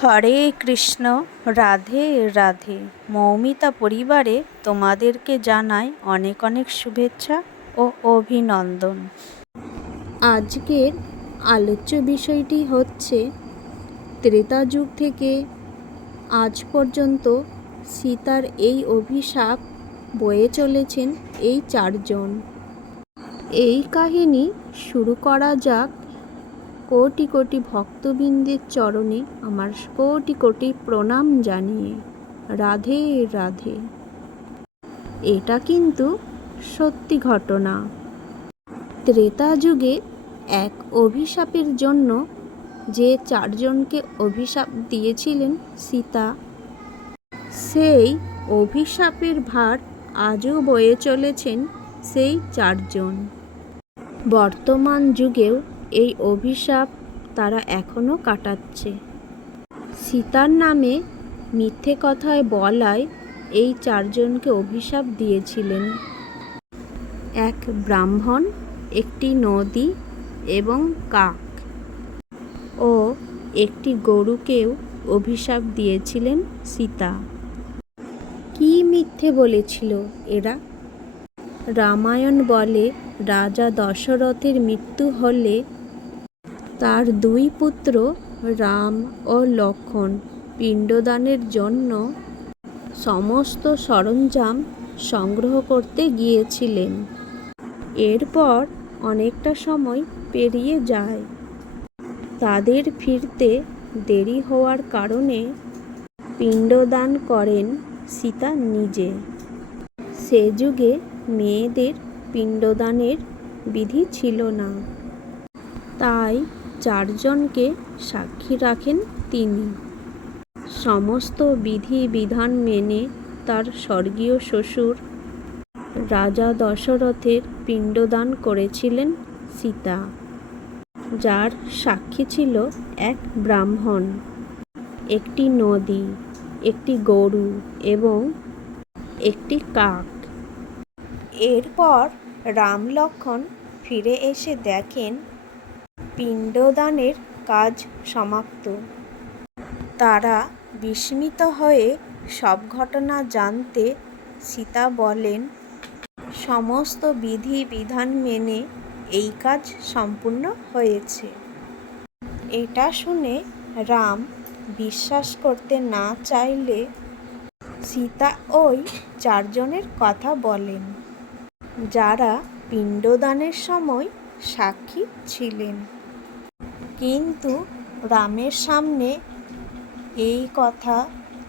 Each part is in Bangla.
হরে কৃষ্ণ, রাধে রাধে। মৌমিতা পরিবারে তোমাদেরকে জানাই অনেক অনেক শুভেচ্ছা ও অভিনন্দন। আজকের আলোচ্য বিষয়টি হচ্ছে, ত্রেতা যুগ থেকে আজ পর্যন্ত সীতার এই অভিশাপ বয়ে চলেছেন এই চারজন। এই কাহিনী শুরু করা যাক কোটি কোটি ভক্তবৃন্দের চরণে আমার কোটি কোটি প্রণাম জানিয়ে, রাধে রাধে। এটা কিন্তু সত্যি ঘটনা। ত্রেতা যুগে এক অভিশাপের জন্য যে চারজনকে অভিশাপ দিয়েছিলেন সীতা, সেই অভিশাপের ভার আজও বয়ে চলেছেন সেই চারজন। বর্তমান যুগেও এই অভিশাপ তারা এখনও কাটাচ্ছে। সীতার নামে মিথ্যে কথায় বলায় এই চারজনকে অভিশাপ দিয়েছিলেন। এক ব্রাহ্মণ, একটি নদী এবং কাক। ও একটি গরুকেও অভিশাপ দিয়েছিলেন সীতা। কি মিথ্যে বলেছিল এরা? রামায়ণ বলে রাজা দশরথের মৃত্যু হলে তার দুই পুত্র, রাম ও লক্ষ্মণ পিণ্ডদানের জন্য সমস্ত সরঞ্জাম সংগ্রহ করতে গিয়েছিলেন। এরপর অনেকটা সময় পেরিয়ে যায়। তাদের ফিরতে দেরি হওয়ার কারণে পিণ্ডদান করেন সীতা নিজে। সে যুগে মেয়েদের পিণ্ডদানের বিধি ছিল না। তাই চারজনকে সাক্ষী রাখেন তিনি। সমস্ত বিধি বিধান মেনে তার স্বর্গীয় শ্বশুর রাজা দশরথের পিণ্ডদান করেছিলেন সীতা, যার সাক্ষী ছিল এক ব্রাহ্মণ। একটি নদী, একটি গরু এবং একটি কাক। এরপর রাম লক্ষ্মণ ফিরে এসে দেখেন পিণ্ডদানের কাজ সমাপ্ত। তারা বিস্মিত হয়ে সব ঘটনা জানতে সীতা বলেন, সমস্ত বিধি বিধান মেনে এই কাজ সম্পূর্ণ হয়েছে এটা শুনে রাম বিশ্বাস করতে না চাইলে সীতা ওই চারজনের কথা বলেন, যারা পিণ্ডদানের সময় সাক্ষী ছিলেন। কিন্তু রামের সামনে এই কথা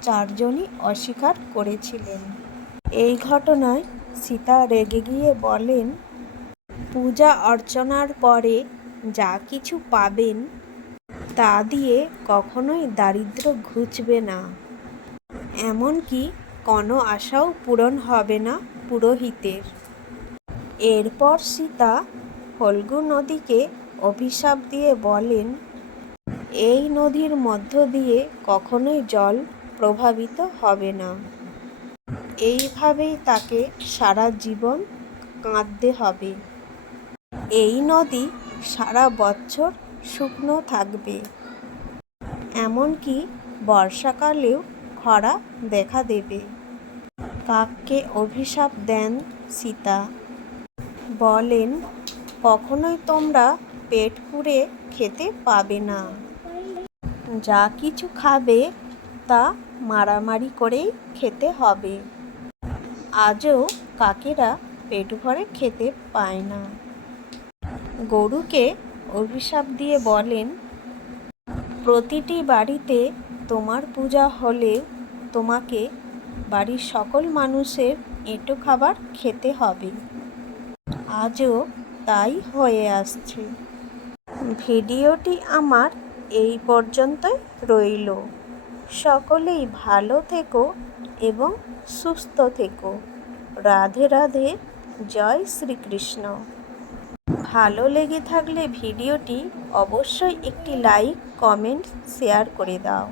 চারজনই অস্বীকার করেছিলেন। এই ঘটনায় সীতা রেগে গিয়ে বলেন, পূজা অর্চনার পরে যা কিছু পাবেন তা দিয়ে কখনোই দারিদ্র ঘুচবে না। এমনকি কোনো আশাও পূরণ হবে না পুরোহিতের। এরপর সীতা ফল্গু নদীকে অভিশাপ দিয়ে বলেন, এই নদীর মধ্য দিয়ে কখনোই জল প্রভাবিত হবে না। এইভাবেই তাকে সারা জীবন কাঁদতে হবে। এই নদী সারা বছর শুকনো থাকবে। এমনকি বর্ষাকালেও খরা দেখা দেবে। কাককে অভিশাপ দেন সীতা। বলেন কখনোই তোমরা পেট পুড়ে খেতে পাবে না। যা কিছু খাবে, তা মারামারি করেই খেতে হবে। আজও কাকেরা পেট ভরে খেতে পায় না। গরুকে অভিশাপ দিয়ে বলেন, প্রতিটি বাড়িতে তোমার পূজা হলে তোমাকে বাড়ির সকল মানুষের এঁটো খাবার খেতে হবে। আজও তাই হয়ে আসছে। ভিডিওটি আমার এই পর্যন্তই রইল। সকলেই ভালো থেকো এবং সুস্থ থেকো। রাধে রাধে, জয় শ্রীকৃষ্ণ। ভালো লেগে থাকলে ভিডিওটি অবশ্যই একটি লাইক, কমেন্ট, শেয়ার করে দাও।